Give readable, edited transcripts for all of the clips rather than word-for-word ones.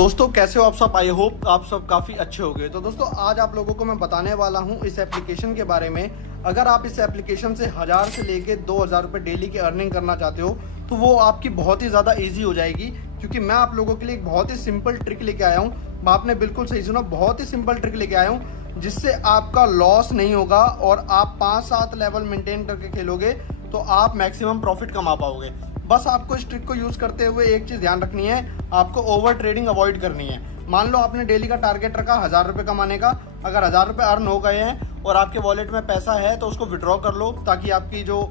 दोस्तों कैसे हो आप सब। आई होप आप सब काफ़ी अच्छे होंगे। तो दोस्तों आज आप लोगों को मैं बताने वाला हूं इस एप्लीकेशन के बारे में। अगर आप इस एप्लीकेशन से 1000 से लेके 2000 रुपये डेली की अर्निंग करना चाहते हो तो वो आपकी बहुत ही ज़्यादा इजी हो जाएगी, क्योंकि मैं आप लोगों के लिए एक बहुत ही सिंपल ट्रिक लेके आया हूँ। आपने बिल्कुल सही सुना, बहुत ही सिंपल ट्रिक लेके आया हूँ जिससे आपका लॉस नहीं होगा और आप 5-7 लेवल मेंटेन करके खेलोगे तो आप मैक्सिमम प्रॉफिट कमा पाओगे। बस आपको इस ट्रिक को यूज़ करते हुए एक चीज़ ध्यान रखनी है, आपको ओवर ट्रेडिंग अवॉइड करनी है। मान लो आपने डेली का टारगेट रखा 1000 रुपये कमाने का। अगर 1000 रुपये अर्न हो गए हैं और आपके वॉलेट में पैसा है तो उसको विड्रॉ कर लो, ताकि आपकी जो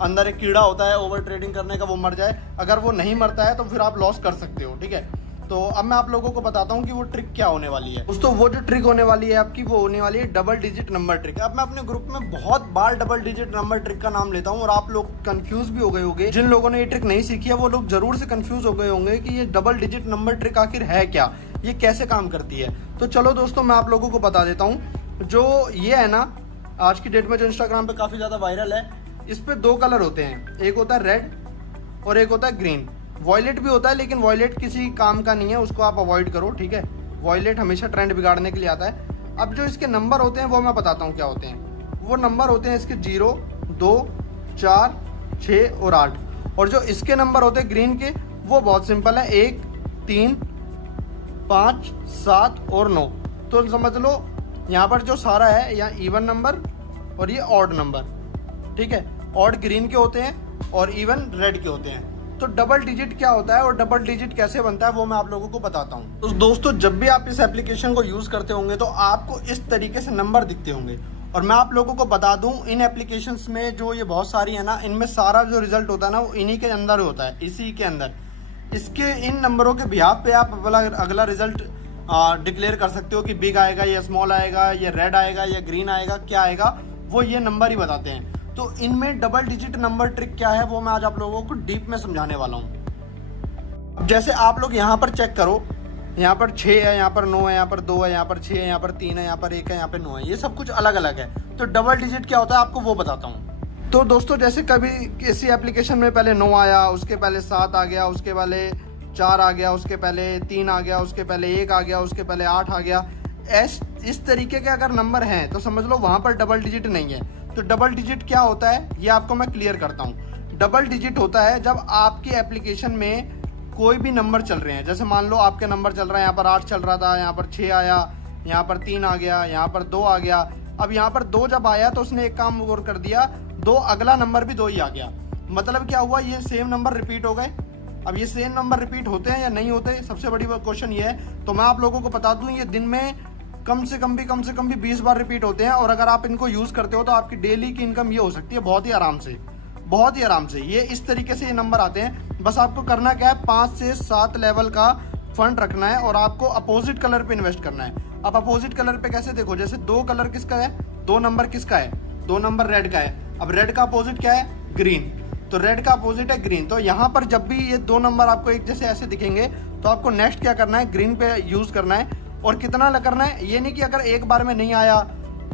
अंदर एक कीड़ा होता है ओवर ट्रेडिंग करने का वो मर जाए। अगर वो नहीं मरता है तो फिर आप लॉस कर सकते हो, ठीक है। तो अब मैं आप लोगों को बताता हूँ कि वो ट्रिक क्या होने वाली है। दोस्तों वो जो ट्रिक होने वाली है आपकी, वो होने वाली है डबल डिजिट नंबर ट्रिक। अब मैं अपने ग्रुप में बहुत बार डबल डिजिट नंबर ट्रिक का नाम लेता हूँ और आप लोग कंफ्यूज भी हो गए होंगे। जिन लोगों ने ये ट्रिक नहीं सीखी है वो लोग जरूर से कंफ्यूज हो गए होंगे कि ये डबल डिजिट नंबर ट्रिक आखिर है क्या, ये कैसे काम करती है। तो चलो दोस्तों मैं आप लोगों को बता देता हूँ। जो ये है ना, आज की डेट में जो इंस्टाग्राम पे काफी ज्यादा वायरल है, इस पे 2 कलर होते हैं, एक होता है रेड और एक होता है ग्रीन। वॉयलेट भी होता है लेकिन वॉयलेट किसी काम का नहीं है, उसको आप अवॉइड करो, ठीक है। वॉयलेट हमेशा ट्रेंड बिगाड़ने के लिए आता है। अब जो इसके नंबर होते हैं वो मैं बताता हूँ क्या होते हैं। वो नंबर होते हैं इसके 0, 2, 4, 6 और 8। और जो इसके नंबर होते हैं ग्रीन के, वो बहुत सिंपल है, 1, 3, 5, 7 और 9। तो समझ लो यहाँ पर जो सारा है, यहाँ इवन नंबर और ये ऑड नंबर, ठीक है। ऑड ग्रीन के होते हैं और इवन रेड के होते हैं। तो डबल डिजिट क्या होता है और डबल डिजिट कैसे बनता है वो मैं आप लोगों को बताता हूँ। तो दोस्तों जब भी आप इस एप्लीकेशन को यूज करते होंगे तो आपको इस तरीके से नंबर दिखते होंगे। और मैं आप लोगों को बता दूं, इन एप्लीकेशंस में जो ये बहुत सारी है ना, इनमें सारा जो रिजल्ट होता है ना वो इन्हीं के अंदर होता है, इसी के अंदर। इसके इन नंबरों के बिहाफ पे आप अगला रिजल्ट डिक्लेयर कर सकते हो कि बिग आएगा या स्मॉल आएगा या रेड आएगा या ग्रीन आएगा, क्या आएगा वो ये नंबर ही बताते हैं। तो इनमें डबल डिजिट नंबर ट्रिक क्या है वो मैं आज आप लोगों को डीप में समझाने वाला हूँ। अब जैसे आप लोग यहाँ पर चेक करो, यहाँ पर 6 है, यहाँ पर 9 है, यहाँ पर 2 है, यहाँ पर 6 है, यहाँ पर 3 है, यहाँ पर 1 है, यहाँ पर 9 है। ये सब कुछ अलग अलग है। तो डबल डिजिट क्या होता है आपको वो बताता हूँ। तो दोस्तों जैसे कभी किसी एप्लीकेशन में पहले 9 आया, उसके पहले 7 आ गया, उसके पहले 4 आ गया, उसके पहले 3 आ गया, उसके पहले 1 आ गया, उसके पहले 8 आ गया। इस तरीके के अगर नंबर हैं तो समझ लो वहाँ पर डबल डिजिट नहीं है। तो डबल डिजिट क्या होता है ये आपको मैं क्लियर करता हूँ। डबल डिजिट होता है जब आपकी एप्लीकेशन में कोई भी नंबर चल रहे हैं। जैसे मान लो आपके नंबर चल रहा है, यहाँ पर 8 चल रहा था, यहाँ पर 6 आया, यहाँ पर 3 आ गया, यहाँ पर 2 आ गया। अब यहाँ पर 2 जब आया तो उसने एक काम और कर दिया, 2 अगला नंबर भी 2 ही आ गया। मतलब क्या हुआ, ये सेम नंबर रिपीट हो गए। अब ये सेम नंबर रिपीट होते हैं या नहीं होते, सबसे बड़ी क्वेश्चन ये है। तो मैं आप लोगों को बता दूं, ये दिन में कम से कम भी 20 बार रिपीट होते हैं। और अगर आप इनको यूज करते हो तो आपकी डेली की इनकम ये हो सकती है बहुत ही आराम से, बहुत ही आराम से। ये इस तरीके से ये नंबर आते हैं। बस आपको करना क्या है, 5 से 7 लेवल का फंड रखना है और आपको अपोजिट कलर पे इन्वेस्ट करना है। अब अपोजिट कलर पे कैसे, देखो जैसे 2 कलर किसका है, 2 नंबर किसका है, 2 नंबर रेड का है। अब रेड का अपोजिट क्या है, ग्रीन। तो रेड का अपोजिट है ग्रीन। तो यहाँ पर जब भी ये 2 नंबर आपको एक जैसे ऐसे दिखेंगे तो आपको नेक्स्ट क्या करना है, ग्रीन पे यूज करना है। और कितना करना है, ये नहीं कि अगर एक बार में नहीं आया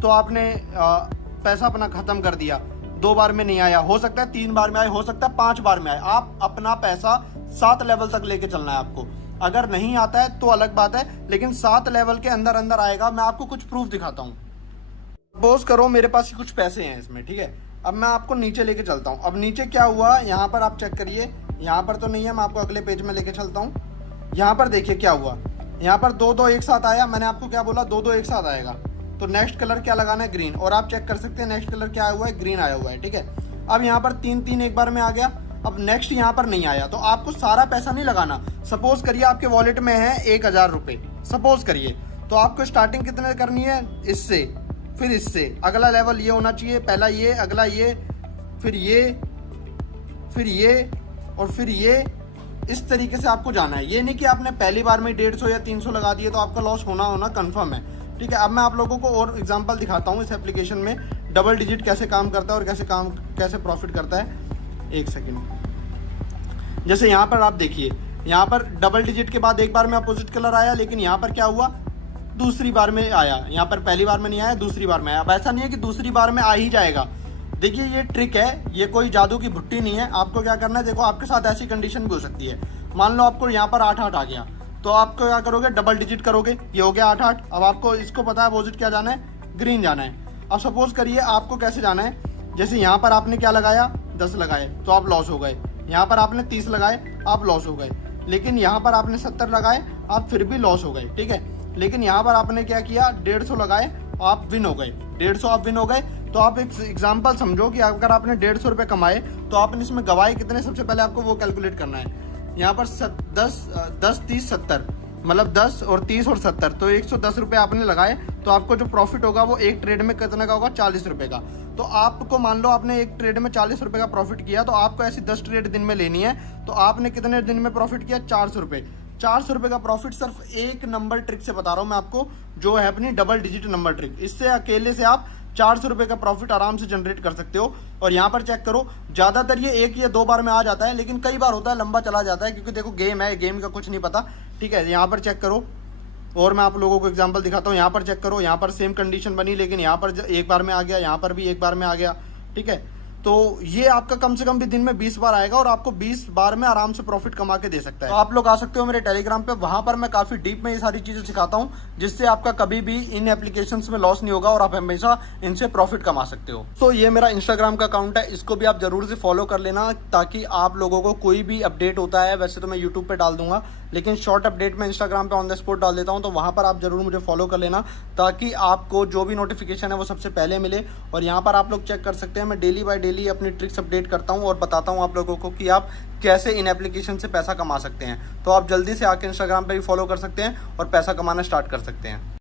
तो आपने पैसा अपना खत्म कर दिया। 2 बार में नहीं आया, हो सकता है 3 बार में आए, हो सकता है 5 बार में आए। आप अपना पैसा 7 लेवल तक लेके चलना है आपको। अगर नहीं आता है तो अलग बात है, लेकिन 7 लेवल के अंदर अंदर आएगा। मैं आपको कुछ प्रूफ दिखाता हूँ। सपोज करो मेरे पास कुछ पैसे हैं इसमें, ठीक है। अब मैं आपको नीचे लेके चलता हूँ। अब नीचे क्या हुआ, यहाँ पर आप चेक करिए, यहाँ पर तो नहीं है, मैं आपको अगले पेज में लेके चलता हूँ। यहाँ पर देखिए क्या हुआ, यहाँ पर 2-2 एक साथ आया। मैंने आपको क्या बोला, 2-2 एक साथ आएगा। तो नेक्स्ट कलर क्या लगाना है, ग्रीन। और आप चेक कर सकते हैं नेक्स्ट कलर क्या आया हुआ है, ग्रीन आया हुआ है, ठीक है। अब यहाँ पर 3-3 एक बार में आ गया। अब नेक्स्ट यहाँ पर नहीं आया। तो आपको सारा पैसा नहीं लगाना। सपोज करिए आपके वॉलेट में है 1000 रुपये, सपोज करिए। तो आपको स्टार्टिंग कितने करनी है, इससे, फिर इससे। अगला लेवल ये होना चाहिए, पहला ये, अगला ये, फिर ये, फिर ये और फिर ये। इस तरीके से आपको जाना है। ये नहीं कि आपने पहली बार में 150 या 300 लगा दिए तो आपका लॉस होना कंफर्म है, ठीक है। अब मैं आप लोगों को और एग्जांपल दिखाता हूँ इस एप्लीकेशन में डबल डिजिट कैसे काम करता है और कैसे प्रॉफिट करता है। एक सेकेंड। जैसे यहाँ पर आप देखिए, यहाँ पर डबल डिजिट के बाद एक बार में अपोजिट कलर आया, लेकिन यहाँ पर क्या हुआ, दूसरी बार में आया। यहाँ पर पहली बार में नहीं आया, दूसरी बार में आया। अब ऐसा नहीं है कि दूसरी बार में आ ही जाएगा। देखिए ये ट्रिक है, ये कोई जादू की भुट्टी नहीं है। आपको क्या करना है, देखो आपके साथ ऐसी कंडीशन भी हो सकती है। मान लो आपको यहाँ पर 8-8 आ गया, तो आपको क्या करोगे, डबल डिजिट करोगे, ये हो गया 88। अब आपको इसको पता है अपोजिट क्या जाना है, ग्रीन जाना है। अब सपोज करिए आपको कैसे जाना है, जैसे यहाँ पर आपने क्या लगाया, 10 लगाए तो आप लॉस हो गए, यहाँ पर आपने 30 लगाए आप लॉस हो गए, लेकिन यहाँ पर आपने 70 लगाए आप फिर भी लॉस हो गए, ठीक है। लेकिन यहाँ पर आपने क्या किया, 150 लगाए आप विन हो गए, 150 आप विन हो गए। तो आप एक एग्जाम्पल समझो कि अगर आपने 150 रुपये कमाए तो आपने इसमें गवाए कितने, सबसे पहले आपको वो कैलकुलेट करना है। यहाँ पर 10 30 70, मतलब 10 और 30 और 70, तो 110 रुपये आपने लगाए, तो आपको जो प्रॉफिट होगा वो एक ट्रेड में कितने का होगा, 40 रुपये का। तो आपको मान लो आपने एक ट्रेड में 40 रुपये का प्रॉफिट किया, तो आपको ऐसी 10 ट्रेड दिन में लेनी है, तो आपने कितने दिन में प्रॉफिट किया, 400 रुपये। 400 रुपये का प्रॉफिट सिर्फ एक नंबर ट्रिक से बता रहा हूँ मैं आपको, जो है अपनी डबल डिजिट नंबर ट्रिक। इससे अकेले से आप 400 रुपये का प्रॉफिट आराम से जनरेट कर सकते हो। और यहाँ पर चेक करो, ज्यादातर ये 1 या 2 बार में आ जाता है, लेकिन कई बार होता है लंबा चला जाता है, क्योंकि देखो गेम है, गेम का कुछ नहीं पता, ठीक है। यहाँ पर चेक करो, और मैं आप लोगों को एग्जांपल दिखाता हूँ। यहाँ पर चेक करो, यहाँ पर सेम कंडीशन बनी, लेकिन यहाँ पर एक बार में आ गया, यहाँ पर भी एक बार में आ गया, ठीक है। तो ये आपका कम से कम भी दिन में 20 बार आएगा और आपको 20 बार में आराम से प्रॉफिट कमा के दे सकता है। तो आप लोग आ सकते हो मेरे टेलीग्राम पे, वहां पर मैं काफी डीप में ये सारी चीजें सिखाता हूँ, जिससे आपका कभी भी इन एप्लीकेशंस में लॉस नहीं होगा और आप हमेशा इनसे प्रॉफिट कमा सकते हो। तो ये मेरा इंस्टाग्राम का अकाउंट है, इसको भी आप जरूर से फॉलो कर लेना, ताकि आप लोगों को कोई भी अपडेट होता है, वैसे तो मैं यूट्यूब पे डाल दूंगा, लेकिन शॉर्ट अपडेट मैं इंस्टाग्राम पे ऑन द स्पॉट डाल देता हूं, तो वहां पर आप जरूर मुझे फॉलो कर लेना, ताकि आपको जो भी नोटिफिकेशन है वो सबसे पहले मिले। और यहाँ पर आप लोग चेक कर सकते हैं, मैं डेली बाय डेली अपनी ट्रिक्स अपडेट करता हूं और बताता हूं आप लोगों को कि आप कैसे इन एप्लीकेशन से पैसा कमा सकते हैं। तो आप जल्दी से आके इंस्टाग्राम पे भी फॉलो कर सकते हैं और पैसा कमाना स्टार्ट कर सकते हैं।